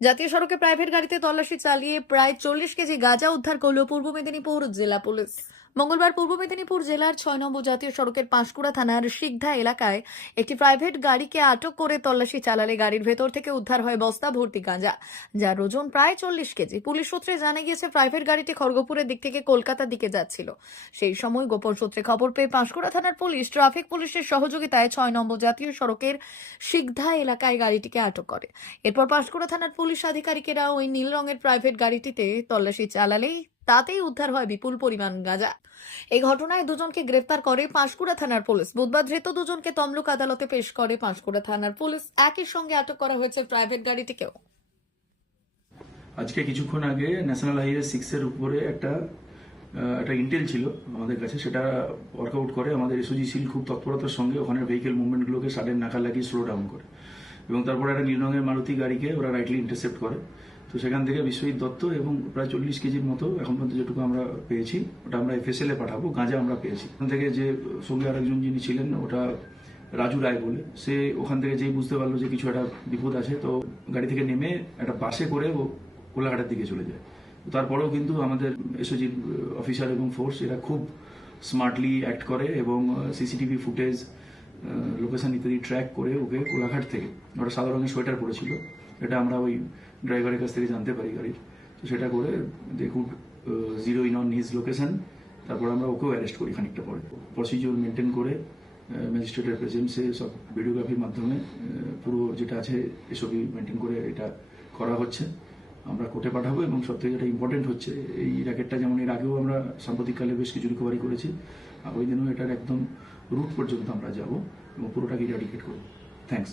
জাতীয় সড়কে প্রাইভেট গাড়িতে তল্লাশি চালিয়ে প্রায় চল্লিশ কেজি গাঁজা উদ্ধার করল পূর্ব মেদিনীপুর জেলা পুলিশ। মঙ্গলবার পূর্ব মেদিনীপুর জেলার ছয় নম্বর জাতীয় সড়কের পাঁশকুড়া থানার সিগধা এলাকায় একটি প্রাইভেট গাড়িকে আটক করে তল্লাশি চালালে গাড়ির ভেতর থেকে উদ্ধার হয় বস্তা ভর্তি গাঁজা, যার ওজন প্রায় চল্লিশ কেজি। পুলিশ সূত্রে জানা গিয়েছে, প্রাইভেট গাড়িটি খড়গপুরের দিক থেকে কলকাতার দিকে যাচ্ছিল। সেই সময় গোপন সূত্রে খবর পেয়ে পাঁশকুড়া থানার পুলিশ ট্রাফিক পুলিশের সহযোগিতায় ছয় নম্বর জাতীয় সড়কের সিগধা এলাকায় গাড়িটিকে আটক করে। এরপর পাঁশকুড়া থানার পুলিশ আধিকারিকেরা ওই নীল রঙের প্রাইভেট গাড়িটিতে তল্লাশি চালালেই তাতেই উদ্ধার হয় বিপুল পরিমাণ গাঁজা। এই ঘটনায় দুজনকে গ্রেফতার করে পাঁশকুড়া থানার পুলিশ। বুধবার ধৃত দুজনকে তমলুক আদালতে পেশ করে পাঁশকুড়া থানার পুলিশ। একই সঙ্গে আটক করা হয়েছে প্রাইভেট গাড়িটিকেও। আজকে কিছুক্ষণ আগে ন্যাশনাল হাইওয়ে সিক্স এর উপরে একটা একটা ইন্টেল ছিল আমাদের কাছে। সেটা ওয়ার্কআউট করে আমাদের এসওজি সিল খুব তৎপরতার সঙ্গে ওখানে ভেহিকেল মুভমেন্টগুলোকে সাডেন নাকা লাগিয়ে স্লো ডাউন করে। এবং তারপরে একটা নীল রঙের মারুতি গাড়িকে ওরা রাইটলি ইন্টারসেপ্ট করে। তো সেখান থেকে বিশ্বজিৎ দত্ত এবং প্রায় চল্লিশ কেজির মতো এখন পর্যন্ত যেটুকু আমরা পেয়েছি, ওটা আমরা এফএসএল এ পাঠাবো, গাঁজা আমরা পেয়েছি। ওখান থেকে যে সঙ্গে আরেকজন যিনি ছিলেন, ওটা রাজু রায় বলে, সে ওখান থেকে যেই বুঝতে পারল যে কিছু একটা বিপদ আছে, তো গাড়ি থেকে নেমে একটা বাসে করে ও কোলাঘাটের দিকে চলে যায়। তারপরেও কিন্তু আমাদের এসওজি অফিসার এবং ফোর্স এরা খুব স্মার্টলি অ্যাক্ট করে এবং সিসিটিভি ফুটেজ লোকেশন ইত্যাদি ট্র্যাক করে ওকে কোলাঘাট থেকে। ওটা সাদা রঙের সোয়েটার পরেছিল। এটা আমরা ওই ড্রাইভারের কাছ থেকে জানতে পারি গাড়ির। তো সেটা করে দেখুন zero in on his location তারপর আমরা ওকেও অ্যারেস্ট করি খানিকটা পরে। প্রসিজিওর মেনটেন করে ম্যাজিস্ট্রেটের প্রেজেন্সে সব ভিডিওগ্রাফির মাধ্যমে পুরো যেটা আছে এসবই মেনটেন করে এটা করা হচ্ছে। আমরা কোর্টে পাঠাবো এবং সব থেকে যেটা ইম্পর্টেন্ট হচ্ছে, এই র্যাকেটটা যেমন এর আগেও আমরা সাম্প্রতিককালে বেশ কিছু রিকভারি করেছি, আর ওই দিনেও এটার একদম রুট পর্যন্ত আমরা যাব এবং পুরোটাকে ইরাডিকেট করব। থ্যাংকস